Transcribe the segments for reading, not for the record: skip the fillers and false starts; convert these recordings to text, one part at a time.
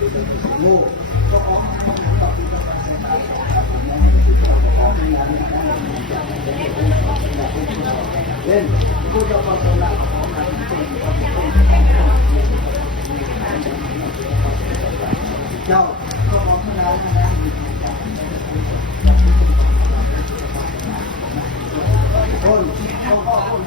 งูก็ออกเล่นผู้เจ้าประสงค์ละของนั้นเจ้าก็ออกมาแล้วนะคนเขาก็คน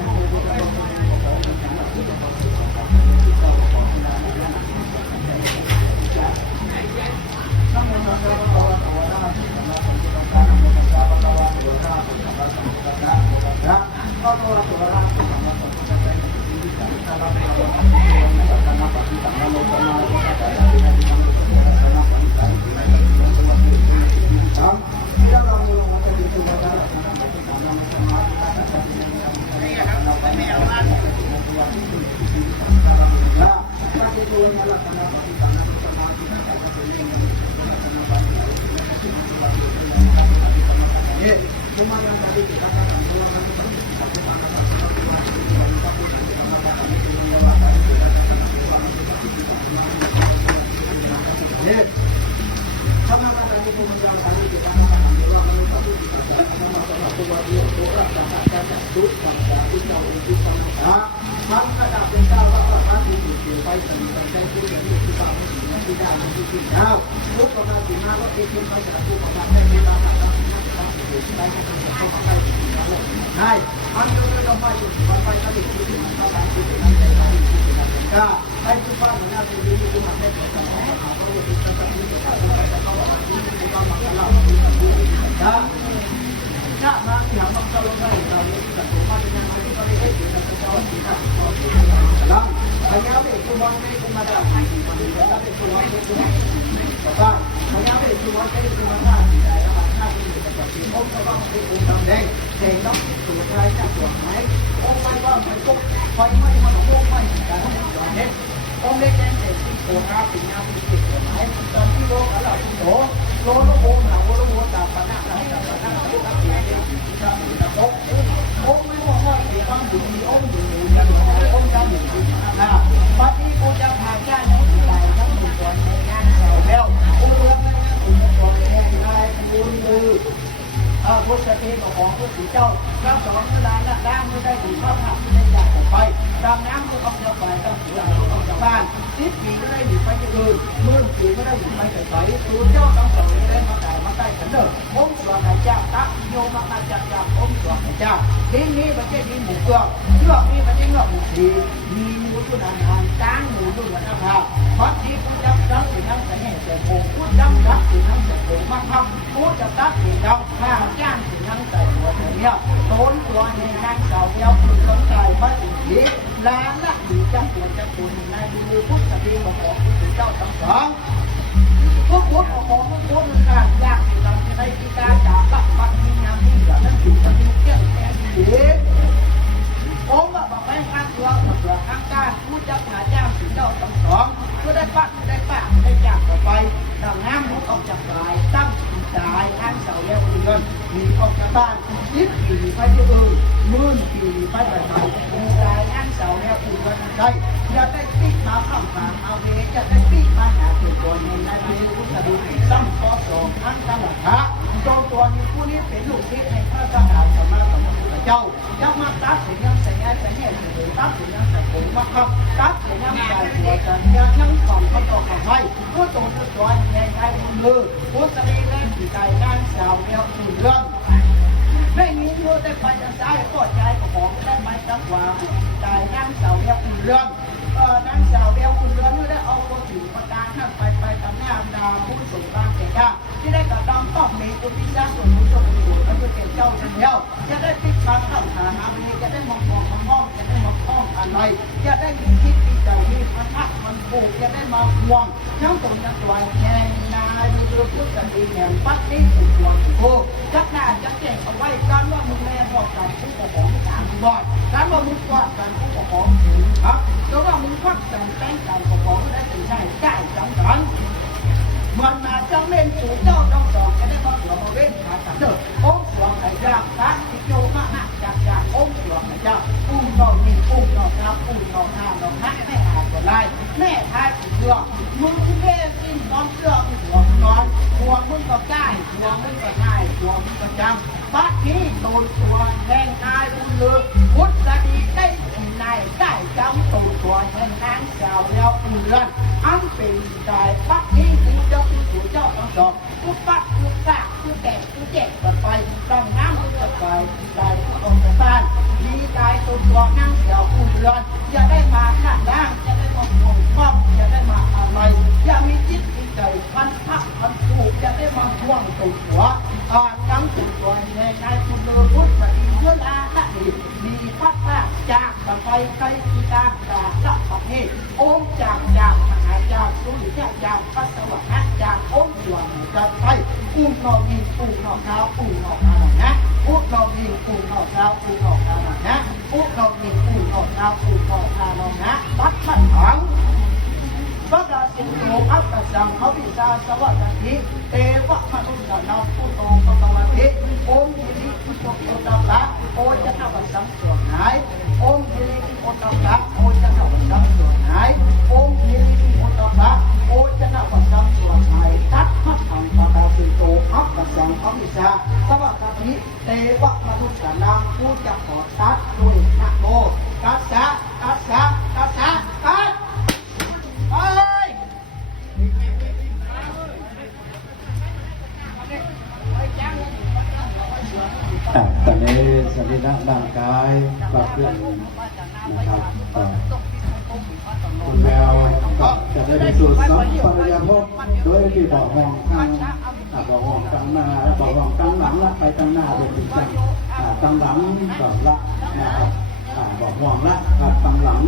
lumayan tadi kita katakan sama kata itu menjual kali kita Hai, anu domba itu, domba tadi itu apa itu? Ya, saya coba mengajar dulu cuma saya kalau kita tadi kita kalau kita masalah ya, tak nak yang masalah lain kalau kita cuma dengan kali kita tahu kita dalam hanya itu mungkin kepada tapi cuma itu apa hanya itu mungkin kepada ông các bạn thấy ông làm đây để nó chủ cái chắc của máy ông quay qua máy cục quay máy mà nó không quay cả không được hết ông lên trên để của ta thì nhau thì kịch của máy còn khi vô cả là số lô nó vô là vô nó vô là phải là cái ta thì là tốt ông mới mua thôi thì ông dùng gì ông dùng là ông ra dùng là bác đi cô ra hàng ra nó thì lại nó dùng còn ngang vào beo ông luôn dùng còn ngang buônพุทธเทพของพระศรีเจ้าพระสอนเวลาละด้ามไม่ได้ถึงพระธรรมไม่ได้อยากออกไปดำน้ำก็ออกจากฝ่ายต้องเสียออกจากบ้านทิศปีไม่ได้หนีไปที่อื่นมื่นปีไม่ได้หนีไปแต่ใสตัวเจ้าต้องส่งไม่ได้มาแต่มาใต้ฉันเด้อองค์สวงเจ้าตักโยมาตัดจากองค์สวงเจ้าทีนี้มันจะมีหมู่เกลือเชือกนี้มันจะเงาะหมู่สีมีหมู่ตุนานานจ้างหมู่ดุนนะครับวัดที่ผู้จับจับถึงนั่งแต่แห่แต่โงผู้จับจับถึงนั่งแต่โงมากครับผู้จับจับถึงจับข้าจ้างถึงนั่งแต่หัวเนี่ยโดนตัวในงานเก่าเดียวคุณสนใจมาถึงนี้ล้านละอยู่จังตัวจังตัวในดูพุทธดีของพระเจ้าทั้งสองพวกพุทธของพวกพุทธการยากที่เราจะได้ที่การจากบัตรบัตรมีงานที่เหลือนั้นอยู่กับที่เกี่ยวแก่ดีผมบอกให้ข้างตัวกับตัวข้างการผู้จับหาเจ้าถึงเจ้าทั้งสองก็ได้ปักได้ปากได้จากต่อไปดังน้ำมุกออกจากสายตั้งสายข้างเสาเลี้ยวเงินมีออกจากบ้านยิบปีไปที่อื่นมื่นปีไปไหนมีสายข้างเสาเลี้ยวเงินได้อย่าได้ปิดมาข้างทางเอาเวจะได้ปิดมาหาตัวตัวในนาเวพุทธดีซ้ำข้อสองทั้งตั้งหลักฐานตัวนี้ผู้นี้เป็นลูกศิษย์ในพระทหารสมณสัมพุทธเจ้ายังมาตัดถึงยังใส่ง่ายใส่แน่ถึงตัดถึงยังใส่ผมมาครับตัดถึงยังใส่หัวกันยังของเขาต่อกันให้ก็ตรงตัวในใจมือพุทธดีเล่นที่ใจด้านสาวเดียวคือเรื่องไม่มีเมื่อได้ไปจะใช้ก็ใจของได้ไหมจังหวะใจด้านสาวเดียวคือเรื่องด้านสาวเดียวคือเรื่องเมื่อได้เอาคนถือประการนั่งไปทำหน้าดาผู้สูงบ้านแก่ย่าที่ได้กระดองต้องมีคนที่ยากส่วนผู้ชมผู้ก็จะเป็นเจ้าชั้นเดียวจะได้ปิดปากเข้าหาวันนี้จะได้มองห้องจะได้มองห้องอะไรจะได้มีคิดมีใจมีพระทักมันปลูกจะได้มาห่วงทั้งตนทั้งตัวแห่งนาดูพุทธดีแห่งปัตติสุขวังโอ้จักหน้าจักแก่เอาไว้การว่ามึงแม่บอกการผู้ปกครองการบอดการว่ามึงกวาดการผู้ปกครองครับแต่ว่ามึงควักแต่งแต่งการปกครองได้ถึงได้จ่ายจังกันมันมาจังเล่นสู่เจ้าต้องสองจะได้มาหัวมาเว้นขาดเด้อองค์หลวงไอ้ยาพระที่โยมะจากองค์หลวงไอ้ยาอุ้มน้องนี่อุ้มน้องน้ำอุ้มน้องน้ำน้องน้ำไม่หาตัวไล่แม่ทายถึงเรื่องมึงที่แม่สิ้นไป นอนเสื้อมึงหัวมึงนอนหัวมึงก็ได้หัวมึงก็ได้หัวมึงก็จังบัดนี้โดนตัวแทงกายบุญเลือพุทธดีได้ในได้จังตัวตัวแทงนางสาวแล้วเอือนอันเป็นได้บัดนี้ถึงเจ้าผู้เจ้าต้องสอบทุกปัดทุกกะทุกแก่ทุกเจ็บกันไปต้องน้ำกันไปได้องค์บ้านมีได้ตัวๆนั่งเดี่ยวอุ่นเรือนอย่าได้มาข้างล่างอย่าได้มาห่วงครอบอย่าได้มาอะไรอย่ามีจิตมีใจพันพักพันผูกอย่าได้มาห่วงตัวหัวทั้งตัวในใจคุณเลือพุทธดีเยอะนาละดีมีพัดผ้าจากกันไปใครที่ตามตาละประเทศโอมจากมหาจากสุริยะจากพระสวัสดิ์จากโอมดวงจากไปอุ้มนอกยิงอุ้มนอกเท้าอุ้มนอกขานะอุ้มนอกยิงอุ้มนอกเท้าอุ้มนอกขานะอุ้มนอกยิงอุ้มนอกเท้าอุ้มนอกขานะตัดขันถังพระราชินีอัตสังเขาวิชาสวัสดิเตวะมนุษย์นาผู้ตรงปวติโอมยิริพุทธโอตัปะโอจะนวัสังส่วนไหนโอมยิริโอตัปะโอจะนวัสังส่วนไหนโอมยิริโอตัปะโอจะนวัสังส่วนไหนทัดพัดทางพระราชินีอัตสังเขาวิชาสวัสดิเตวะมนุษย์นาผู้จะขอตัดด้วยนะโมตัสสะตัสสะตัสสะตัสตอนนี้สรีระร่างกายก็ขึ้นนะครับคุณแมวก็จะได้ไปสู่สัมปรายภพโดยที่บอกห้องข้างบอกห้องกลางหน้าบอกห้องกลางหลังละไปกลางหน้าเป็นจริงจังกลางหลังบอกละนะครับบอกห้องละกลางหลัง